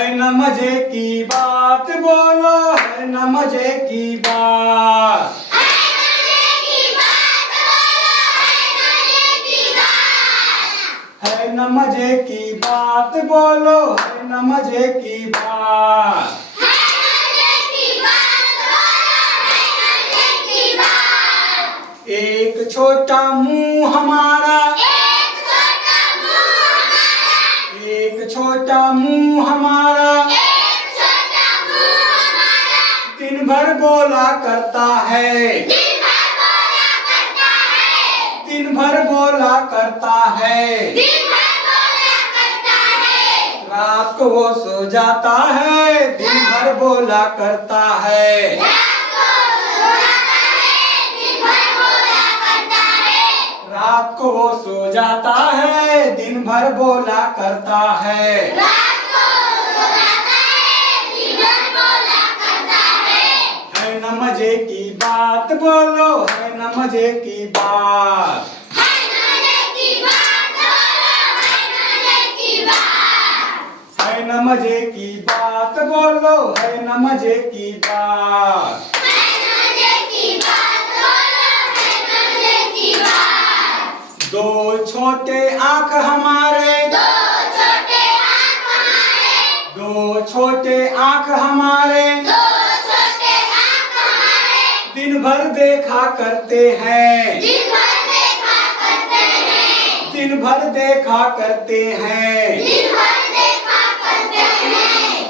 है न मजे की बात, बोलो है न मजे की बात। है न मजे की बात, बोलो है न मजे की बात। एक छोटा मुंह हमारा, एक छोटा मुंह हमारा, दिन भर बोला करता है, दिन भर बोला करता है। रात को वो सो जाता है, दिन भर बोला करता है। रात को वो सो जाता है, दिन भर बोला करता है। है न मजे की बात, बोलो है न मजे की बात। है न मजे की बात, बोलो है न मजे की बात। दो छोटे आँख हमारे, दो छोटे आँख हमारे, दिन भर देखा करते हैं, दिन भर देखा करते हैं।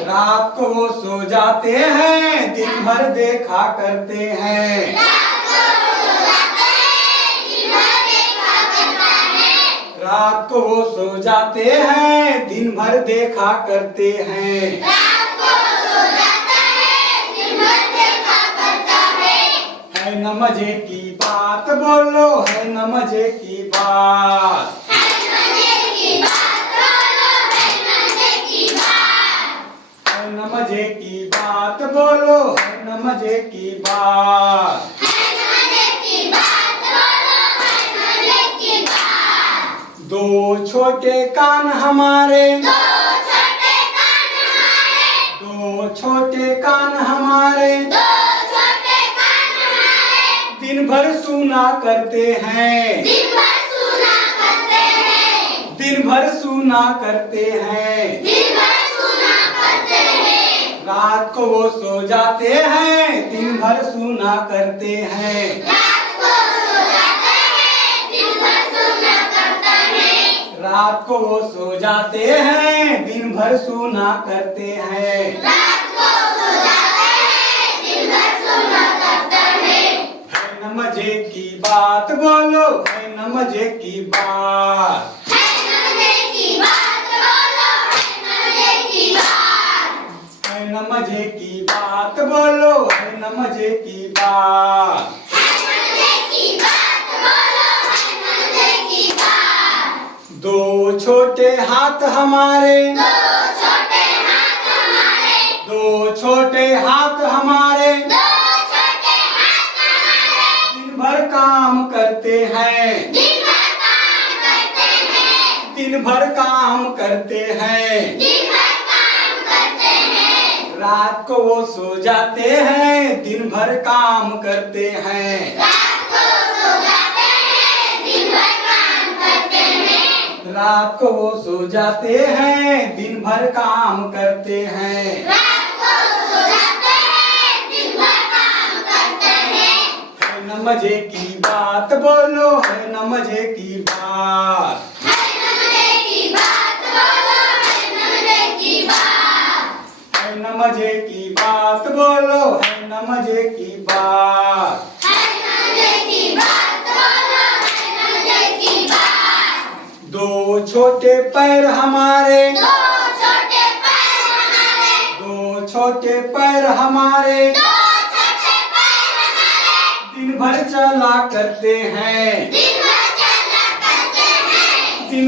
रात को वो सो जाते हैं, दिन भर देखा करते हैं। रात को वो सो जाते हैं, दिन भर देखा करते हैं। है न मजे की बात, बोलो है न मजे की बात। है न मजे की बात, बोलो है न मजे की बात। दो छोटे कान हमारे, दो छोटे कान हमारे, दिन भर सुना करते हैं, दिन भर सुना करते हैं। रात को वो सो जाते हैं, दिन भर सुना करते हैं। रात को वो सो जाते हैं, दिन भर सुना करते हैं। है न मजे की बात, बोलो है न मजे की बात। है न मजे की बात, बोलो है न मजे की बात। दो छोटे हाथ हमारे, दो छोटे हाथ हमारे, दिन भर काम करते हैं, दिन भर काम करते हैं। रात को वो सो जाते हैं, दिन भर काम करते हैं। रात को वो सो जाते हैं, दिन भर काम करते हैं। है न मजे की बात, बोलो है न मजे की बात। है न मजे की बात, बोलो है न मजे की बात। दो छोटे पैर हमारे, दो छोटे पैर हमारे, दिन भर चला करते हैं, दिन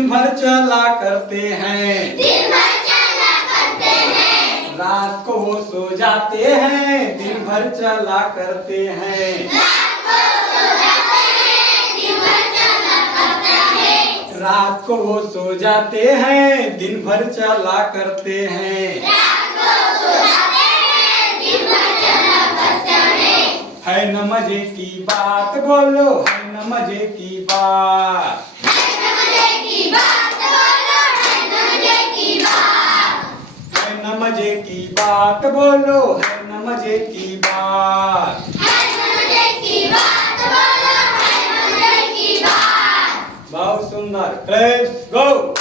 भर चला करते हैं। रात को वो सो जाते हैं, दिन भर चला करते हैं। रात को वो सो जाते हैं, दिन भर चला करते हैं। है न मजे की बात, बोलो है न मजे की बात। है न मजे की बात, बोलो है न मजे की बात। बहुत सुंदर। क्लैप्स गो।